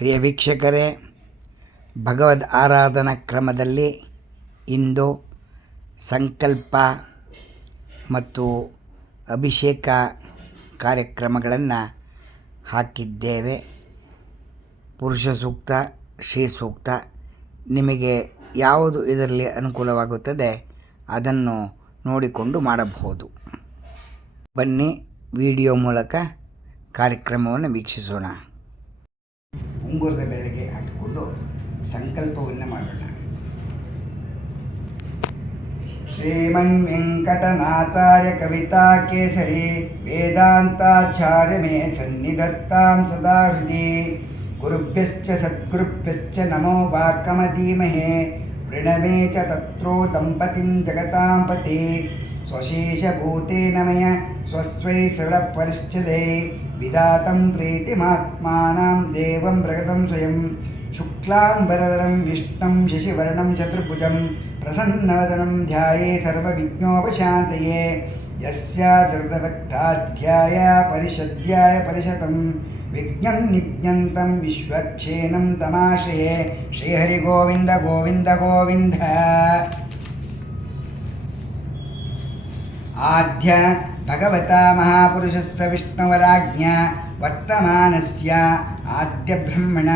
ಪ್ರಿಯ ವೀಕ್ಷಕರೇ, ಭಗವದ್ ಆರಾಧನಾ ಕ್ರಮದಲ್ಲಿ ಇಂದು ಸಂಕಲ್ಪ ಮತ್ತು ಅಭಿಷೇಕ ಕಾರ್ಯಕ್ರಮಗಳನ್ನು ಹಾಕಿದ್ದೇವೆ. ಪುರುಷ ಸೂಕ್ತ, ಶ್ರೀ ಸೂಕ್ತ, ನಿಮಗೆ ಯಾವುದು ಇದರಲ್ಲಿ ಅನುಕೂಲವಾಗುತ್ತದೆ ಅದನ್ನು ನೋಡಿಕೊಂಡು ಮಾಡಬಹುದು. ಬನ್ನಿ ವಿಡಿಯೋ ಮೂಲಕ ಕಾರ್ಯಕ್ರಮವನ್ನು ವೀಕ್ಷಿಸೋಣ. ಉಂಗುರದ ಬೆರಳಿಗೆ ಹಾಕಿಕೊಂಡು ಸಂಕಲ್ಪವನ್ನು ಮಾಡೋಣ. ಶ್ರೀಮನ್ ವೆಂಕಟನಾಥಾರ್ಯ ಕವಿತಾ ಕೇಸರಿ ವೇದಾಂತಾಚಾರ್ಯ ಮೇ ಸನ್ನಿಧತ್ತಾಂ ಸದಾ ಹೃದಿ. ಗುರುಭ್ಯಶ್ಚ ಸದ್ಗುರುಭ್ಯಶ್ಚ ನಮೋ ವಾಕಮಧೀಮಹೇ. ಪ್ರಣಮೇ ಚ ತತ್ರೋ ದಂಪತಿಂ ಜಗತಾಂ ಪತಿ. ಸ್ವಶೇಷಭೂತೇನ ಮಯ ಸ್ವಸ್ವೈ ಸರ್ವಪರಿಶ್ಚದೇ. ವಿಧಾತಂ ಪ್ರೀತಿಮಾತ್ಮಾನಾಂ ದೇವಂ ಪ್ರಕಟಂ ಸ್ವಯಂ. ಶುಕ್ಲಾಂಬರಧರಂ ವಿಷ್ಣುಂ ಶಶಿವರ್ಣಂ ಚತುರ್ಭುಜಂ ಪ್ರಸನ್ನವದನಂ ಧ್ಯಾಯೇತ್ ಸರ್ವವಿಘ್ನೋಪಶಾಂತಯೇ. ಯಸ್ಯಾಧೃತಭಕ್ತಾಧ್ಯಾಯ ಪರಿಷದ್ಯಾಯ ಪರಿಷತಂ ವಿಘ್ನಂ ನಿಜ್ಞಂತಂ ವಿಶ್ವಕ್ಷೇನಂ ತಮಾಶ್ರಯೇ. ಶ್ರೀಹರಿ ಗೋವಿಂದ ಗೋವಿಂದ ಗೋವಿಂದ. ಆದ್ಯ ಭಗವತಾ ಮಹಾಪುರುಷಸ್ಥ ವಿಷ್ಣುವರಾಜ್ಞ ವರ್ತಮಾನಸ್ಯ ಆದ್ಯ ಬ್ರಹ್ಮಣ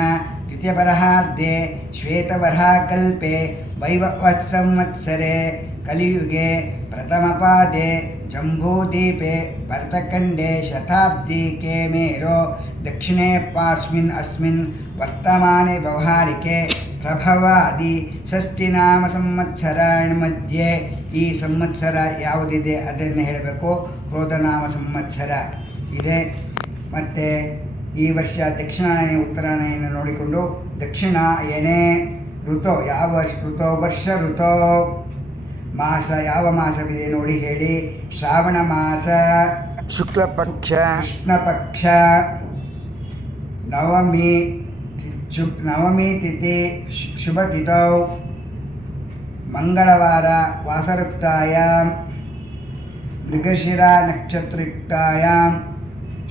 ದ್ವಿತೀಯಪರಹಾರ್ಧೆ ಶ್ವೇತವರಾಹಕಲ್ಪೆ ವೈವಸ್ವತ್ ಸಂವತ್ಸರೆ ಕಲಿಯುಗೆ ಪ್ರಥಮಪಾದೆ ಜಂಬೂದ್ವೀಪೆ ಭರತಖಂಡೆ ಶತಾಬ್ದೀಕೆ ಮೇರೋ ದಕ್ಷಿಣೆ ಪಾರ್ಶ್ವಿನ್ ಅಸ್ಮಿನ್ ವರ್ತಮಾನೆ ವ್ಯವಹಾರಿಕೆ ಪ್ರಭವಾದಿ ಷಷ್ಠಿನಾಮ ಸಂವತ್ಸರಾಣಿ ಮಧ್ಯೆ. ಈ ಸಂವತ್ಸರ ಯಾವುದಿದೆ ಅದನ್ನು ಹೇಳಬೇಕು. ಕ್ರೋಧನಾಮ ಸಂವತ್ಸರ ಇದೆ. ಮತ್ತು ಈ ವರ್ಷ ದಕ್ಷಿಣಾಯನ ಉತ್ತರಾಯಣ ನೋಡಿಕೊಂಡು ದಕ್ಷಿಣಾಯನೆ ಋತು ಯಾವ ಋತು ವರ್ಷ ಋತು ಮಾಸ ಯಾವ ಮಾಸವಿದೆ ನೋಡಿ ಹೇಳಿ. ಶ್ರಾವಣ ಮಾಸ ಶುಕ್ಲಪಕ್ಷ ಕೃಷ್ಣ ಪಕ್ಷ ನವಮಿ ತಿಥಿ ಶುಭ ತಿಥೌ ಮಂಗಳವಾರ ವಾಸರುಕ್ತಾಯಾಂ ಮೃಗಶಿರಾ ನಕ್ಷತ್ರಯುಕ್ತಾಯಾಂ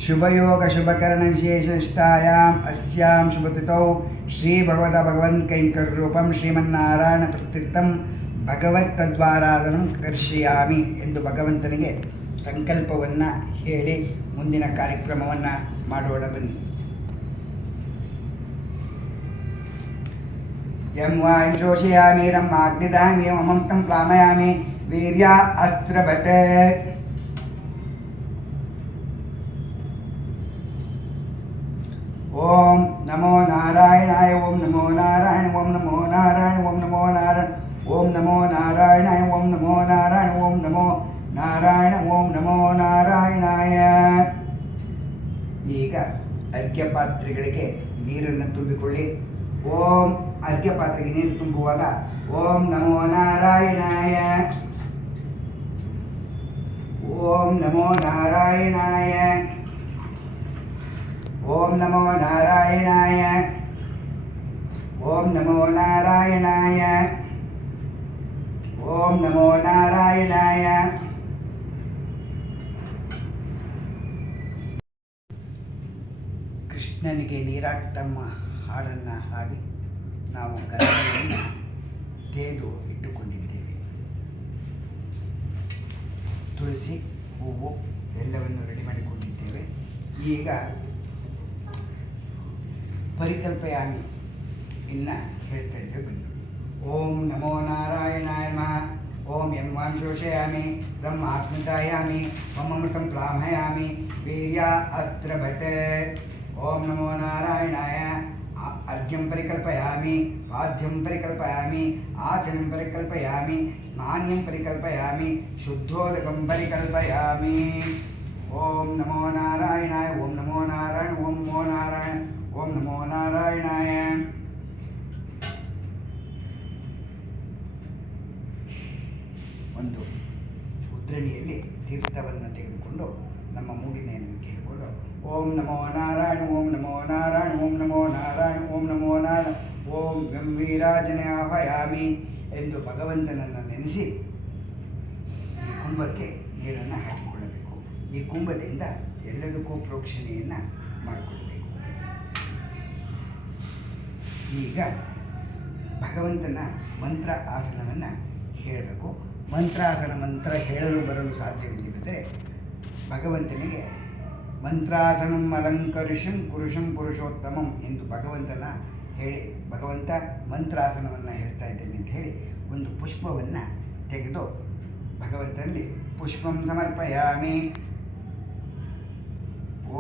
ಶುಭಯೋಗ ಶುಭಕರಣ ವಿಶೇಷನಿಷ್ಠಾಯಾಂ ಅಸ್ಯಾಂ ಶುಭತಿಥೌ ಶ್ರೀ ಭಗವನ್ ಕೈಂಕರ್ಯರೂಪಂ ಶ್ರೀಮನ್ನಾರಾಯಣ ಪ್ರತ್ಯುಕ್ತಂ ಭಗವತ್ ತದ್ವಾರಾಧನಂ ಕರಿಷ್ಯಾಮಿ ಎಂದು ಭಗವಂತನಿಗೆ ಸಂಕಲ್ಪವನ್ನು ಹೇಳಿ ಮುಂದಿನ ಕಾರ್ಯಕ್ರಮವನ್ನು ಮಾಡೋಣ ಬನ್ನಿ. ಯಂ ವಾಯಂ ಶೋಷಯಾಮಿ ರಂ ಆಗ್ನಿದಾಮಿ ಮಮಂ ತಂ ಪ್ಲಾಮಯಾಮಿ ವೀರ್ಯ ಅಸ್ತ್ರಭಟ. ಓಂ ನಮೋ ನಾರಾಯಣಾಯ. ಓಂ ನಮೋ ನಾರಾಯಣ. ಓಂ ನಮೋ ನಾರಾಯಣ. ಓಂ ನಮೋ ನಾರಾಯಣ. ಓಂ ನಮೋ ನಾರಾಯಣಾಯ. ಓಂ ನಮೋ ನಾರಾಯಣ. ಓಂ ನಮೋ ನಾರಾಯಣ. ಓಂ ನಮೋ ನಾರಾಯಣಾಯ. ಈಗ ಅರ್ಘ್ಯ ಪಾತ್ರೆಗಳಿಗೆ ನೀರನ್ನು ತುಂಬಿಕೊಳ್ಳಿ. ಓಂ ಅರ್ಘ್ಯ ಪಾತ್ರೆಗೆ ನೀರು ತುಂಬುವಾಗ ಓಂ ನಮೋ ನಾರಾಯಣಾಯ. ಓಂ ನಮೋ ನಾರಾಯಣಾಯ. ಓಂ ನಮೋ ನಾರಾಯಣಾಯ. ಓಂ ನಮೋ ನಾರಾಯಣಾಯ. ಓಂ ನಮೋ ನಾರಾಯಣಾಯ. ಕೃಷ್ಣನಿಗೆ ನೀರಾಟಮ್ಮ ಹಾಡನ್ನು ಹಾಡಿ ನಾವು ಗಂಧವನ್ನು ತೇದು ಇಟ್ಟುಕೊಂಡಿದ್ದೇವೆ. ತುಳಸಿ ಹೂವು ಎಲ್ಲವನ್ನು ರೆಡಿ ಮಾಡಿಕೊಂಡಿದ್ದೇವೆ. ಈಗ ಪರಿಕಲ್ಪಯಾಮಿ ಇನ್ನು ಹೇಳ್ತಾ ಇದ್ದೇವೆ ಬನ್ನಿ. ಓಂ ನಮೋ ನಾರಾಯಣಾಯ ನಮಃ. ಓಂ ಯಂ ವಾಂ ಶೋಷಯಾಮಿ ರಂ ಆತ್ಮತಾಯಾಮಿ ಮಮೃತಂ ಪ್ಲಾಮಯಾಮಿ ವೀರ್ಯ ಅಸ್ತ್ರಭಟ. ಓಂ ನಮೋ ನಾರಾಯಣಾಯ. ಅರ್ಘ್ಯಂ ಪರಿಕಲ್ಪಯಾಮಿ ಪಾದ್ಯಂ ಪರಿಕಲ್ಪಯಾಮಿ ಆಚನಂ ಪರಿಕಲ್ಪಯಾಮಿ ಸ್ನಾನ್ಯಂ ಪರಿಕಲ್ಪಯಾಮಿ ಶುದ್ಧೋದಕಂ ಪರಿಕಲ್ಪಯಾಮಿ. ಓಂ ನಮೋ ನಾರಾಯಣಾಯ. ಓಂ ನಮೋ ನಾರಾಯಣ. ಓಂ ನಮೋ ನಾರಾಯಣ. ಓಂ ನಮೋ ನಾರಾಯಣಾಯ. ಒಂದು ಉದ್ರಣಿಯಲ್ಲಿ ತೀರ್ಥವನ್ನು ತೆಗೆದುಕೊಂಡು ನಮ್ಮ ಮೂಗಿನೆಯನ್ನು ಕೇಳಿಕೊಂಡು ಓಂ ನಮೋ ನಾರಾಯಣ. ಓಂ ನಮೋ ನಾರಾಯಣ. ಓಂ ನಮೋ ನಾರಾಯಣ. ಓಂ ನಮೋ ನಾರಾಯಣ. ಓಂ ವ್ಯಂ ವೀರಾಜನೆ ಆಹಯಾಮಿ ಎಂದು ಭಗವಂತನನ್ನು ನೆನೆಸಿ ಈ ಕುಂಭಕ್ಕೆ ನೀರನ್ನು ಹಾಕಿಕೊಳ್ಳಬೇಕು. ಈ ಕುಂಭದಿಂದ ಎಲ್ಲದಕ್ಕೂ ಪ್ರೋಕ್ಷಣೆಯನ್ನು ಮಾಡಿಕೊಳ್ಬೇಕು. ಈಗ ಭಗವಂತನ ಮಂತ್ರ ಆಸನವನ್ನು ಹೇಳಬೇಕು. ಮಂತ್ರಾಸನ ಮಂತ್ರ ಹೇಳಲು ಬರಲು ಸಾಧ್ಯವಿಲ್ಲದಿದ್ದರೆ ಭಗವಂತನಿಗೆ ಮಂತ್ರಾಸನಂ ಅಲಂಕರಿಷಂ ಕುರುಷಂ ಪುರುಷೋತ್ತಮಂ ಎಂದು ಭಗವಂತನ ಹೇಳಿ, ಭಗವಂತ ಮಂತ್ರಾಸನವನ್ನು ಹೇಳ್ತಾ ಇದ್ದೇನೆ ಅಂತ ಹೇಳಿ ಒಂದು ಪುಷ್ಪವನ್ನು ತೆಗೆದು ಭಗವಂತನಲ್ಲಿ ಪುಷ್ಪಂ ಸಮರ್ಪಯಾಮಿ.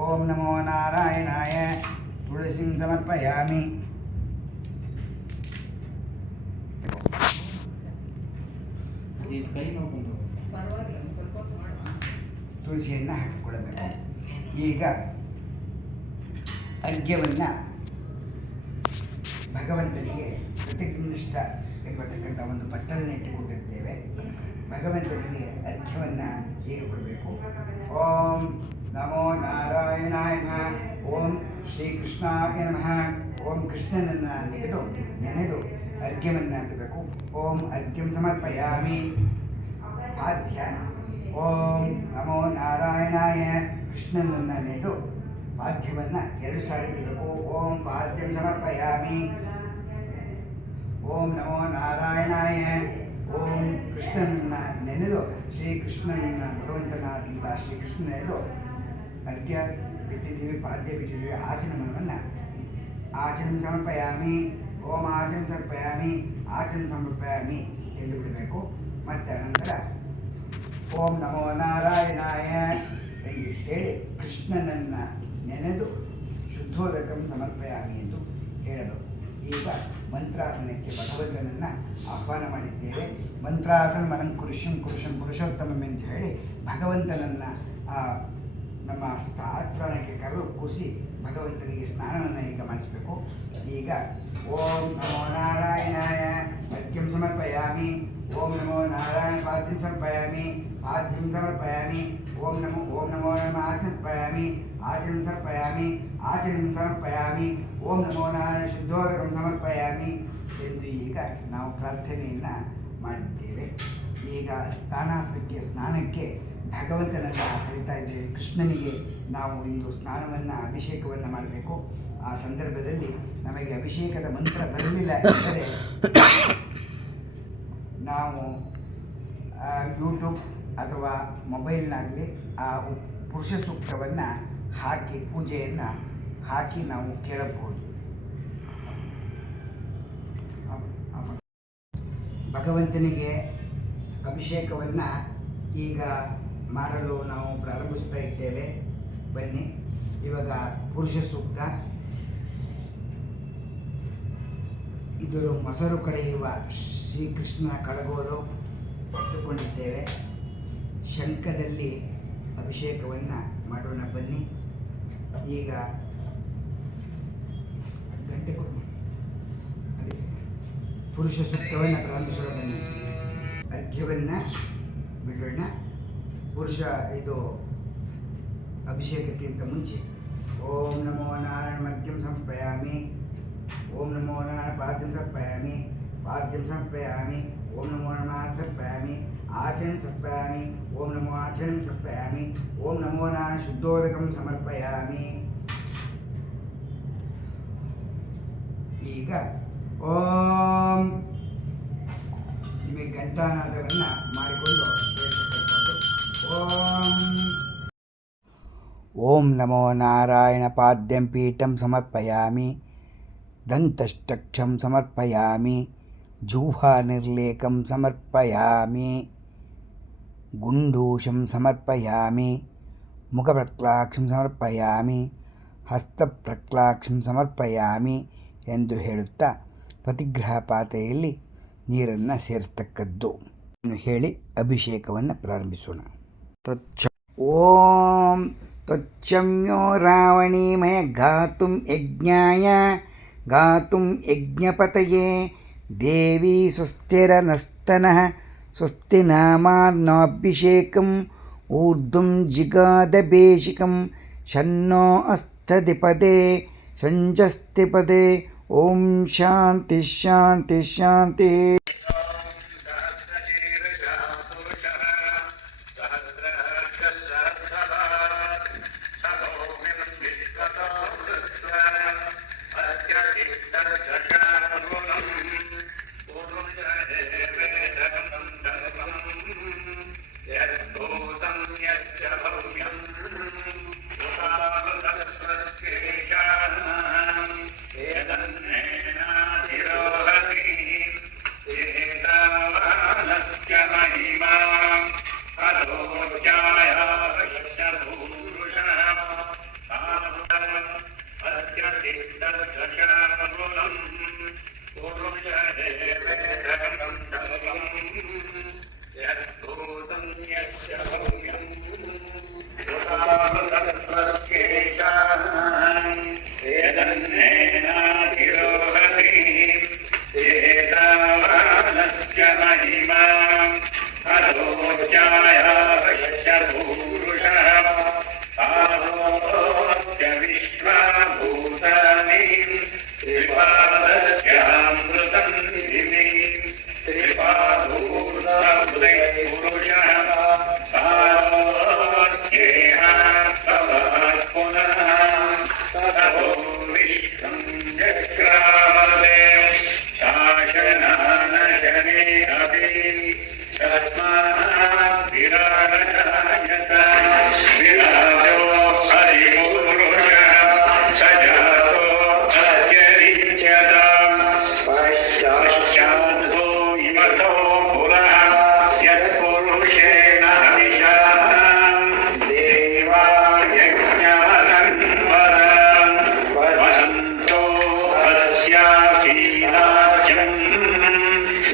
ಓಂ ನಮೋ ನಾರಾಯಣಾಯ. ತುಳಸಿಂ ಸಮರ್ಪಯಾಮಿ. ತುಳಸಿಯನ್ನು ಹಾಕಿಕೊಳ್ಳಬೇಕು. ಈಗ ಅರ್ಘ್ಯವನ್ನು ಭಗವಂತನಿಗೆ ಪ್ರತಿನಿಷ್ಠ ಎಂಬತಕ್ಕಂಥ ಒಂದು ಪಟ್ಟಣವನ್ನು ಇಟ್ಟುಕೊಂಡಿರ್ತೇವೆ. ಭಗವಂತನಿಗೆ ಅರ್ಘ್ಯವನ್ನು ಹೀಗೆ ಕೊಡಬೇಕು. ಓಂ ನಮೋ ನಾರಾಯಣಾಯ ನಮಃ. ಓಂ ಶ್ರೀಕೃಷ್ಣಾಯ ನಮಃ. ಓಂ ಕೃಷ್ಣನನ್ನು ನೆನೆದು ಅರ್ಘ್ಯವನ್ನು ನೀಡಬೇಕು. ಓಂ ಅರ್ಘ್ಯಂ ಸಮರ್ಪಯಾಮಿ. ಪಾದ್ಯ ಓಂ ನಮೋ ನಾರಾಯಣಾಯ. ಕೃಷ್ಣನನ್ನು ನೆನೆದು ಪಾದ್ಯವನ್ನು 2 ಸಾರಿ ಬಿಡಬೇಕು. ಓಂ ಪಾದ್ಯಂ ಸಮರ್ಪಯಾಮಿ. ಓಂ ನಮೋ ನಾರಾಯಣಾಯ. ಓಂ ಕೃಷ್ಣನನ್ನು ನೆನೆದು ಶ್ರೀಕೃಷ್ಣನನ್ನು ಭಗವಂತನಾದಂಥ ಶ್ರೀಕೃಷ್ಣನ ನೆನೆದು ಅರ್ಘ್ಯ ಬಿಟ್ಟಿದ್ದೀವಿ, ಪಾದ್ಯ ಬಿಟ್ಟಿದ್ದೀವಿ. ಆಚಮನವನ್ನು ಆಚಮನ ಸಮರ್ಪಯಾಮಿ. ಓಂ ಆಚಮನ ಸಮರ್ಪಯಾಮಿ. ಆಚಮನ ಸಮರ್ಪಯಾಮಿ ಎಂದು ಬಿಡಬೇಕು. ಮತ್ತು ಅನಂತರ ಓಂ ನಮೋ ನಾರಾಯಣಾಯ ಎಂದು ಹೇಳಿ ಕೃಷ್ಣನನ್ನು ನೆನೆದು ಶುದ್ಧೋದಕಂ ಸಮರ್ಪಯಾಮಿ ಎಂದು ಹೇಳಬೇಕು. ಈಗ ಮಂತ್ರಾಸನಕ್ಕೆ ಭಗವಂತನನ್ನು ಆಹ್ವಾನ ಮಾಡಿದ್ದೇವೆ. ಮಂತ್ರಾಸನ ಅಲಂಕರಿಷಂ ಕುರುಷಂ ಪುರುಷೋತ್ತಮಂ ಎಂದು ಹೇಳಿ ಭಗವಂತನನ್ನು ನಮ್ಮ ಸ್ಥಾನಕ್ಕೆ ಕರೆದು ಕೂರಿಸಿ ಭಗವಂತನಿಗೆ ಸ್ನಾನವನ್ನು ಈಗ ಮಾಡಿಸಬೇಕು. ಈಗ ಓಂ ನಮೋ ನಾರಾಯಣಾಯ ಅರ್ಘ್ಯಂ ಸಮರ್ಪಯಾಮಿ. ಓಂ ನಮೋ ನಾರಾಯಣ ಪಾದ್ಯಂ ಸಮರ್ಪಯಾಮಿ. ಪಾದ್ಯಂ ಸಮರ್ಪಯಾಮಿ. ಓಂ ನಮೋ ನಮ ಸಮರ್ಪಯಾಮಿ. ಆಚರಣಂ ಸಮರ್ಪಯಾಮಿ. ಆಚರಣಂ ಸಮರ್ಪಯಾಮಿ. ಓಂ ನಮೋ ನಾರಾಯಣ ಶುದ್ಧೋದಕಂ ಸಮರ್ಪಯಾಮಿ ಎಂದು ಈಗ ನಾವು ಪ್ರಾರ್ಥನೆಯನ್ನು ಮಾಡಿದ್ದೇವೆ. ಈಗ ಸ್ನಾನಕ್ಕೆ ಭಗವಂತನನ್ನು ಕರೀತಾ ಇದ್ದೇವೆ. ಕೃಷ್ಣನಿಗೆ ನಾವು ಇಂದು ಸ್ನಾನವನ್ನು ಅಭಿಷೇಕವನ್ನು ಮಾಡಬೇಕು. ಆ ಸಂದರ್ಭದಲ್ಲಿ ನಮಗೆ ಅಭಿಷೇಕದ ಮಂತ್ರ ಬರಲಿಲ್ಲ ಎಂದರೆ ನಾವು ಯೂಟ್ಯೂಬ್ ಅಥವಾ ಮೊಬೈಲ್ನಾಗಲಿ ಆ ಪುರುಷ ಸೂಕ್ತವನ್ನು ಹಾಕಿ ಪೂಜೆಯನ್ನು ಹಾಕಿ ನಾವು ಕೇಳಬಹುದು. ಭಗವಂತನಿಗೆ ಅಭಿಷೇಕವನ್ನು ಈಗ ಮಾಡಲು ನಾವು ಪ್ರಾರಂಭಿಸ್ತಾ ಇದ್ದೇವೆ. ಬನ್ನಿ, ಇವಾಗ ಪುರುಷ ಸೂಕ್ತ. ಇದು ಮೊಸರು ಕಡೆಯುವ ಶ್ರೀಕೃಷ್ಣನ ಕಡಗೋಲು ಇಟ್ಟುಕೊಂಡಿದ್ದೇವೆ. ಶಂಖದಲ್ಲಿ ಅಭಿಷೇಕವನ್ನು ಮಾಡೋಣ. ಬನ್ನಿ, ಈಗ ಗಂಟೆ ಕೊಡಿ. ಅದೇ ಪುರುಷ ಸೂಕ್ತವನ್ನು ಪ್ರಾರಂಭಿಸೋಣ. ಬನ್ನಿ, ಅರ್ಘ್ಯವನ್ನು ಬಿಡೋಣ. ಇದು ಅಭಿಷೇಕಕ್ಕಿಂತ ಮುಂಚೆ ಓಂ ನಮೋ ನಾರಾಯಣ ಮಧ್ಯಂ ಸಮರ್ಪಯಾಮಿ. ಓಂ ನಮೋ ನಾರಾಯಣ ಪಾದ್ಯಂ ಸಮರ್ಪಯಾಮಿ. ಪಾದ್ಯಂ ಸಮರ್ಪಯಾಮಿ. ಓಂ ನಮೋ ನಮಃ ಸಮರ್ಪಯಾಮಿ. ಆಚರಣಂ ಸಮರ್ಪಯಾಮಿ. ಓಂ ನಮೋ ಆಚರಣಂ ಸಮರ್ಪಯಾಮಿ. ಓಂ ನಮೋ ನಾರಾಯಣ ಶುದ್ಧೋದಕಂ ಸಮರ್ಪಯಾಮಿ. ಈಗ ಓಂ ನಿಮಗೆ ಘಂಟಾನಾದವನ್ನು ಮಾಡಿಕೊಂಡು ಓಂ ನಮೋ ನಾರಾಯಣ ಪಾದ್ಯಂ ಪೀಠಂ ಸಮರ್ಪಯಾಮಿ. ದಂತಷ್ಟಕ್ಷಂ ಸಮರ್ಪಯಾಮಿ. ಜೂಹಾನಿರ್ಲೇಕಂ ಸಮರ್ಪಯಾಮಿ. ಗುಂಡೂಷಂ ಸಮರ್ಪಯಾಮಿ. ಮುಖಪ್ರಕ್ಲಾಕ್ಷಂ ಸಮರ್ಪಯಾಮಿ. ಹಸ್ತಪ್ರಕ್ಲಾಕ್ಷಂ ಸಮರ್ಪಯಾಮಿ ಎಂದು ಹೇಳುತ್ತಾ ಪ್ರತಿಗ್ರಹ ಪಾತ್ರೆಯಲ್ಲಿ ನೀರನ್ನು ಸೇರಿಸ್ತಕ್ಕದ್ದು ಹೇಳಿ ಅಭಿಷೇಕವನ್ನು ಪ್ರಾರಂಭಿಸೋಣ. ಓಂ ತ್ವಚ್ಛಮ್ಯೋ ರಾವಣೀಮಯ ಗಾತುಂ ಯಜ್ಞಾಯ ಗಾತುಂ ಯಜ್ಞಪತಯೇ ದೇವಿ ಸ್ವಸ್ತಿರನಸ್ತನಃ ಸ್ವಸ್ತಿ ನಾಮಾರ್ನಾಭಿಷೇಕಂ ಊರ್ಧ್ವಂ ಜಿಗಾದಬೇಶಿಕಂ ಶನ್ನೋ ಅಸ್ತಧಿಪದೇ ಸಂಜಸ್ತಿಪದೇ. ಓಂ ಶಾಂತಿ ಶಾಂತಿ ಶಾಂತಿ. तस्यासीनाज्यम्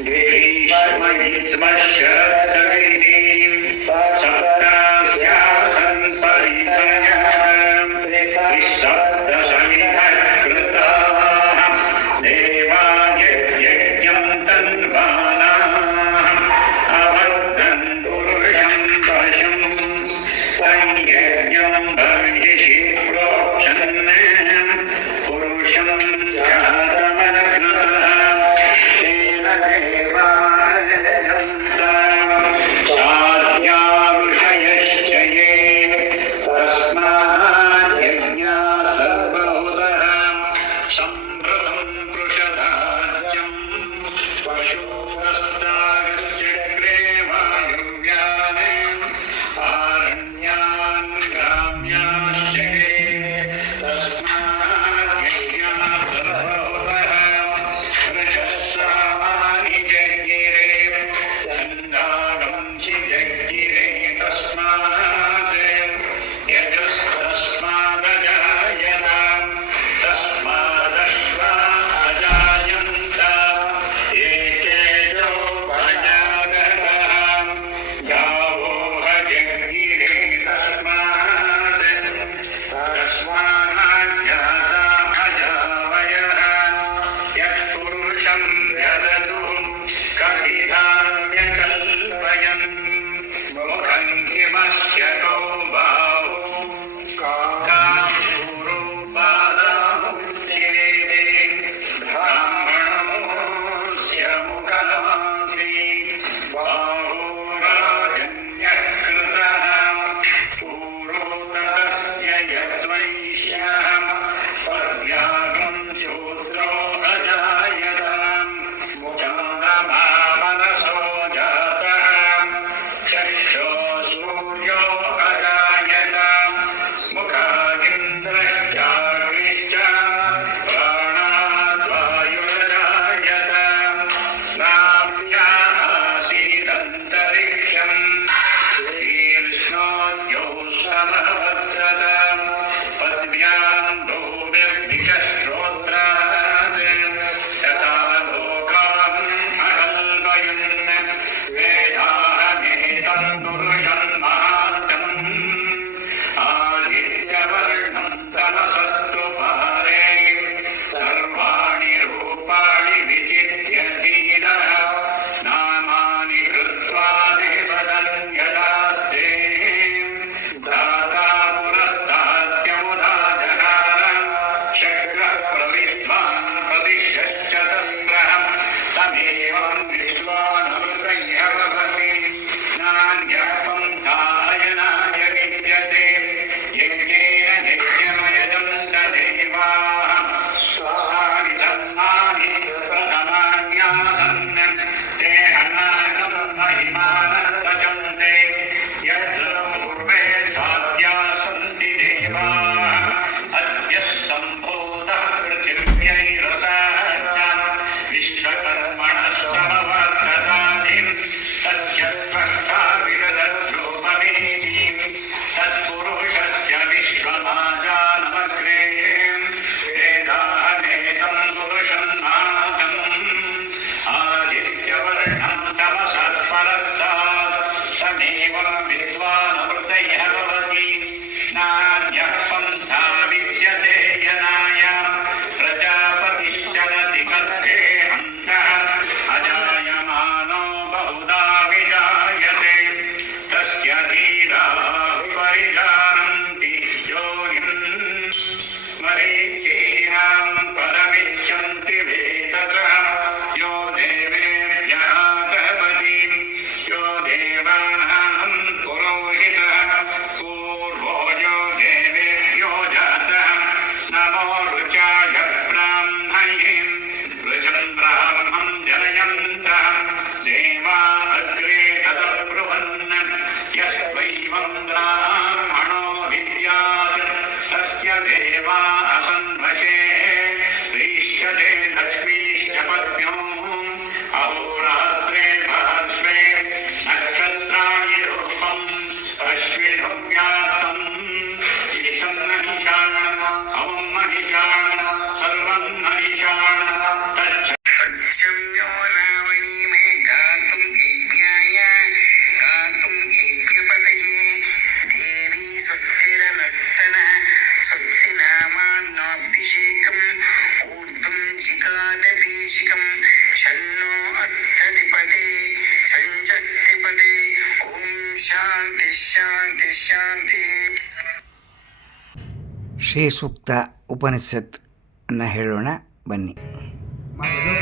ग्रीष्मयित्मशरस्तगिरिं सप्तास्यासन् परितयः त्रिसप्तशमिधः कृताः देवायज्ञं तन्वानाः अवर्धन् पुरुषं पशुं तञ्यज्ञं बर्हिषि प्रोक्षन् पुरुषं जातमनघ्नतः तेन साध्या ऋषयश्च ये तस्माद्यज्ञात् सर्वहुतः सम्भृतं पृषदाज्यं पशूकस्तागश्चक्रे वायुव्याने आरण्यान् ग्राम्याश्चक्रे तस्माद्यज्ञात् सर्वहुतः रजस्सामानि जज्ञिरे छन्दागंसि जज्ञिरे तस्मात् यजस्तस्मादजायत तस्मादश्वा अजायन्त एकेजो भजागतः गावो भजज्ञिरे तस्मात् तस्माज्जाता अजावयः यत्पुरुषं यदतु कपिधान्यकल्पयन् मुखं किमस्य कौ बाहु कामशूरो पादमुच्येते ब्राह्मणोऽस्य मुखमासी बाहो राजन्यः कृतः पूरोदरस्य यद्वैश्यः पर्यागं शूद्रो अजायताम् चन्द्रमा मनसो जातः चक्षो सूर्यो अजायत मुखागिन्द्रश्चाग्निश्च प्राणाद्वायुरजायत नाभ्या आसीदन्तरिक्षं शीर्ष्णोद्यौ समवर्तत पद्भ्यां भूमिर्दिशश्रोत्रात् यथा लोकान् अकल्पयन् वेदाहमेतं पुरुषं महान्तम् आदित्यवर्णं तमसस्तु पारे सर्वाणि रूपाणि विचित्य धीरः नामानि कृत्वा देवदन्यदास्ते दाता पुरस्ताद्यमुदाजहार शक्रः प्रविद्वान् प्रतिशश्चतस्रः तमेवं विद्वानमृतय्य भवति नान्यः पन्थायनाय विद्यते यज्ञेन यज्ञमयजन्त देवाः स्वाहानि धर्माणि प्रथमान्यासन् देहनाकं महिमानः भजन्ते यत्र पूर्वे साध्या सन्ति देवाः अद्य सम्भूतः पृथिव्यैरसाच्च विश्वकर्मणस्तमवर्ततादिं तस्यस्पष्टा विदधद्रूपमेति तत्पुरुषस्य विश्वमाजानमग्रे वेदाहमेतं पुरुषं नाथम् आदित्यवर्णं तमसः परस्तात् तमेवं विद्वानमृतयः भवति नान्यः पन्था विद्यते यनाय प्रजापतिश्चरति गर्भे हन्तः अजायमानो बहुधा विजायते तस्य धीराः परिजानन्ति योनिम् मरीचीनां पदमिच्छन्ति वेदतः यो देवेभ्यः कहपतिं यो देवानां पुरोहितः पूर्वो यो देवेभ्यो जातः नमो ऋचाय ब्राह्मणे ऋचं ब्राह्मं जनयन्तः देवा अग्रे तदब्रुवन् यस्वैवं ब्राह्मणो विद्यात् तस्य देवा असन्वशे प्रीष्यते लक्ष्मीश्च पत्न्यो अहोरात्रे सहस्रे नक्षत्राणि रूपम् अश्विनव्याप्तम् ईशं महिषाणम् अवं महिषाणम् सर्वं महिषाणम् तच्छम्यो रावणी मे गातुं यज्ञाय गातुं यज्ञपतये देवी स्वस्तिरनस्तन स्वस्ति नामान्नाभिषेकम् ऊर्ध्वं जिगादभीषिकं शन्नो अस्तधिपते संजस्तिपते ॐ शान्ति शान्ति शान्ति. ಶ್ರೀ ಸೂಕ್ತ ಉಪನಿಷತ್ ಅನ್ನು ಹೇಳೋಣ ಬನ್ನಿ. ಮೊದಲು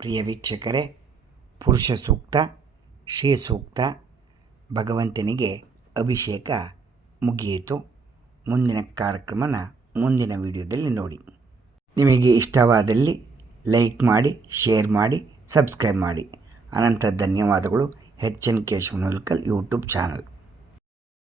ಪ್ರಿಯ ವೀಕ್ಷಕರೇ, ಪುರುಷ ಸೂಕ್ತ, ಶ್ರೀ ಸೂಕ್ತ, ಭಗವಂತನಿಗೆ ಅಭಿಷೇಕ ಮುಗಿಯಿತು. ಮುಂದಿನ ಕಾರ್ಯಕ್ರಮನ ಮುಂದಿನ ವಿಡಿಯೋದಲ್ಲಿ ನೋಡಿ. ನಿಮಗೆ ಇಷ್ಟವಾದಲ್ಲಿ ಲೈಕ್ ಮಾಡಿ, ಶೇರ್ ಮಾಡಿ, ಸಬ್ಸ್ಕ್ರೈಬ್ ಮಾಡಿ. ಅನಂತ ಧನ್ಯವಾದಗಳು. HN Keshava Noolkal YouTube channel.